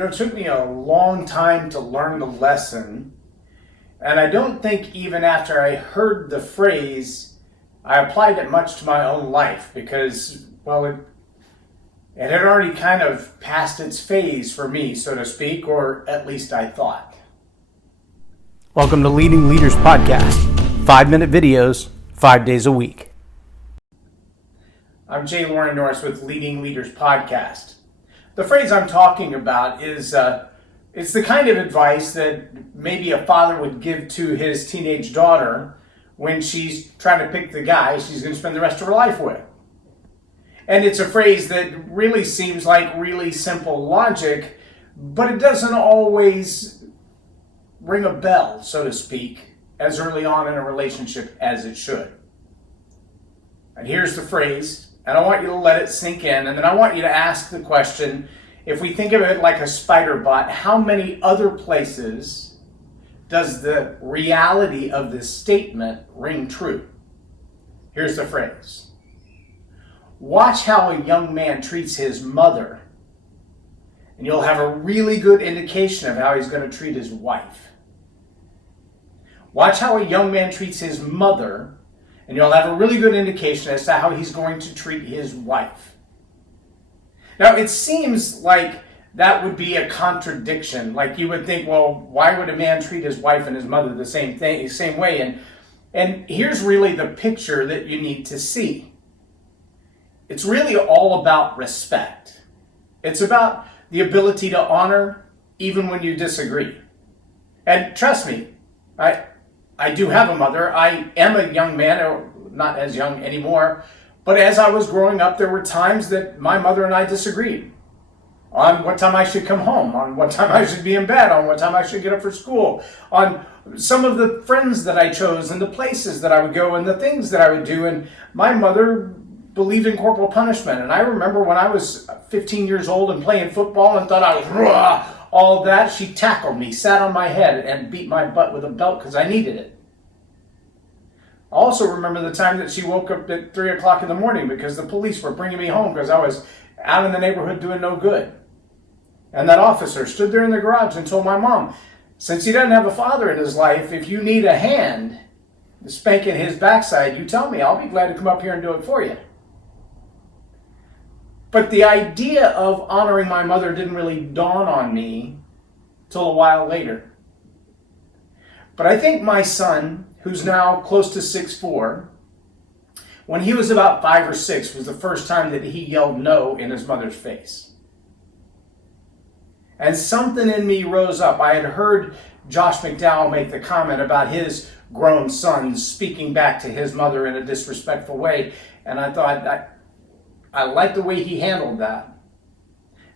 It took me a long time to learn the lesson, and I don't think even after I heard the phrase, I applied it much to my own life because, it had already kind of passed its phase for me, so to speak, or at least I thought. Welcome to Leading Leaders Podcast, 5-minute videos, 5 days a week. I'm Loren Norris with Leading Leaders Podcast. The phrase I'm talking about is it's the kind of advice that maybe a father would give to his teenage daughter when she's trying to pick the guy she's going to spend the rest of her life with. And it's a phrase that really seems like really simple logic, but it doesn't always ring a bell, so to speak, as early on in a relationship as it should. And here's the phrase, and I want you to let it sink in, and then I want you to ask the question, if we think of it like a spider bot, how many other places does the reality of this statement ring true? Here's the phrase. Watch how a young man treats his mother, and you'll have a really good indication of how he's going to treat his wife. Watch how a young man treats his mother, and you'll have a really good indication as to how he's going to treat his wife. Now, it seems like that would be a contradiction. Like you would think, well, why would a man treat his wife and his mother the same way? And here's really the picture that you need to see. It's really all about respect. It's about the ability to honor even when you disagree. And trust me, I do have a mother. I am a young man, or not as young anymore, but as I was growing up, there were times that my mother and I disagreed on what time I should come home, on what time I should be in bed, on what time I should get up for school, on some of the friends that I chose and the places that I would go and the things that I would do. And my mother believed in corporal punishment. And I remember when I was 15 years old and playing football and thought I was all that, she tackled me, sat on my head, and beat my butt with a belt because I needed it. I also remember the time that she woke up at 3 o'clock in the morning because the police were bringing me home because I was out in the neighborhood doing no good. And that officer stood there in the garage and told my mom, since he doesn't have a father in his life, if you need a hand spanking his backside, you tell me. I'll be glad to come up here and do it for you. But the idea of honoring my mother didn't really dawn on me till a while later. But I think my son, who's now close to 6'4", when he was about 5 or 6, was the first time that he yelled no in his mother's face. And something in me rose up. I had heard Josh McDowell make the comment about his grown son speaking back to his mother in a disrespectful way. And I thought, I like the way he handled that.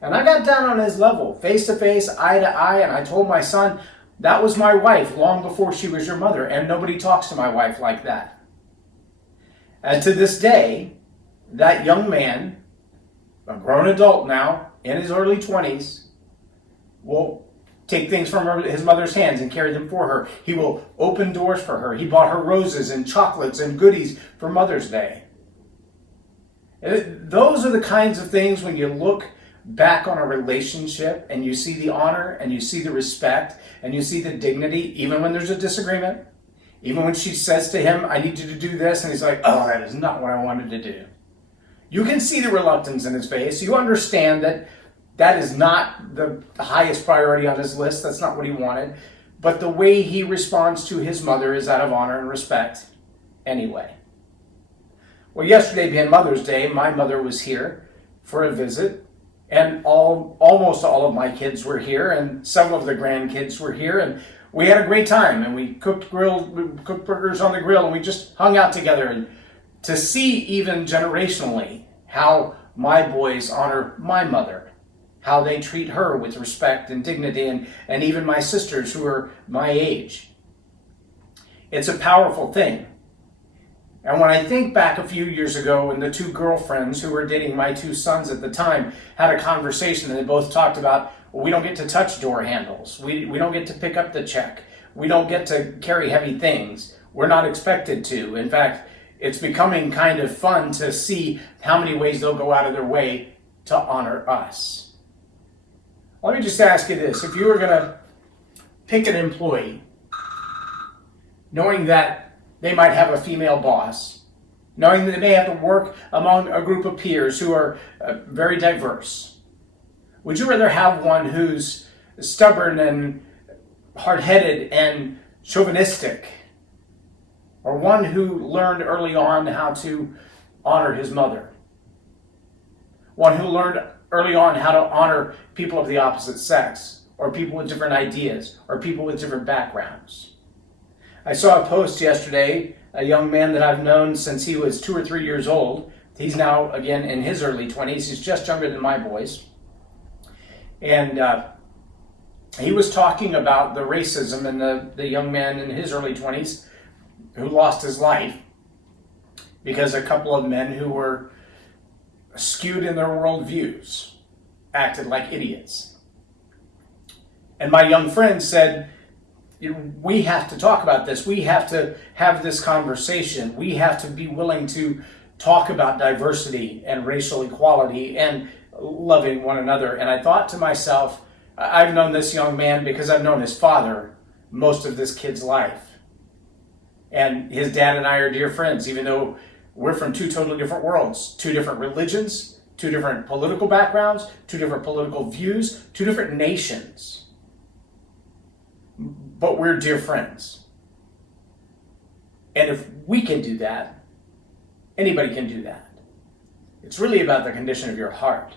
And I got down on his level, face to face, eye to eye, and I told my son, that was my wife long before she was your mother, and nobody talks to my wife like that. And to this day, that young man, a grown adult now, in his early 20s, will take things from his mother's hands and carry them for her. He will open doors for her. He bought her roses and chocolates and goodies for Mother's Day. Those are the kinds of things when you look back on a relationship and you see the honor and you see the respect and you see the dignity, even when there's a disagreement, even when she says to him, I need you to do this, and he's like, oh, that is not what I wanted to do. You can see the reluctance in his face. You understand that that is not the highest priority on his list. That's not what he wanted. But the way he responds to his mother is out of honor and respect anyway. Well, yesterday being Mother's Day, my mother was here for a visit, and almost all of my kids were here, and some of the grandkids were here, and we had a great time, and we cooked burgers on the grill, and we just hung out together. And to see even generationally how my boys honor my mother, how they treat her with respect and dignity, and even my sisters who are my age. It's a powerful thing. And when I think back a few years ago when the two girlfriends who were dating my two sons at the time had a conversation and they both talked about, well, we don't get to touch door handles. We don't get to pick up the check. We don't get to carry heavy things. We're not expected to. In fact, it's becoming kind of fun to see how many ways they'll go out of their way to honor us. Let me just ask you this. If you were going to pick an employee, knowing that they might have a female boss, knowing that they have to work among a group of peers who are very diverse, would you rather have one who's stubborn and hard-headed and chauvinistic, or one who learned early on how to honor his mother? One who learned early on how to honor people of the opposite sex, or people with different ideas, or people with different backgrounds. I saw a post yesterday, a young man that I've known since he was 2 or 3 years old. He's now, again, in his early 20s. He's just younger than my boys. And he was talking about the racism in the young man in his early 20s who lost his life because a couple of men who were skewed in their worldviews acted like idiots. And my young friend said, we have to talk about this. We have to have this conversation. We have to be willing to talk about diversity and racial equality and loving one another. And I thought to myself, I've known this young man because I've known his father most of this kid's life. And his dad and I are dear friends, even though we're from 2 totally different worlds, 2 different religions, 2 different political backgrounds, 2 different political views, 2 different nations. But we're dear friends. And if we can do that, anybody can do that. It's really about the condition of your heart.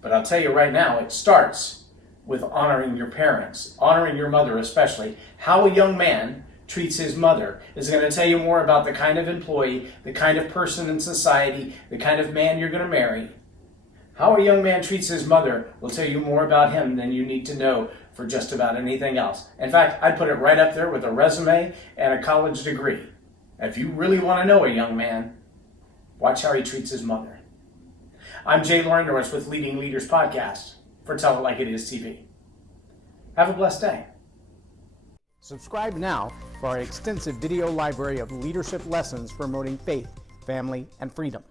But I'll tell you right now, it starts with honoring your parents, honoring your mother especially. How a young man treats his mother is going to tell you more about the kind of employee, the kind of person in society, the kind of man you're going to marry. How a young man treats his mother will tell you more about him than you need to know for just about anything else. In fact, I'd put it right up there with a resume and a college degree. If you really want to know a young man, watch how he treats his mother. I'm Loren Norris with Leading Leaders Podcast for Tell It Like It Is TV. Have a blessed day. Subscribe now for our extensive video library of leadership lessons promoting faith, family, and freedom.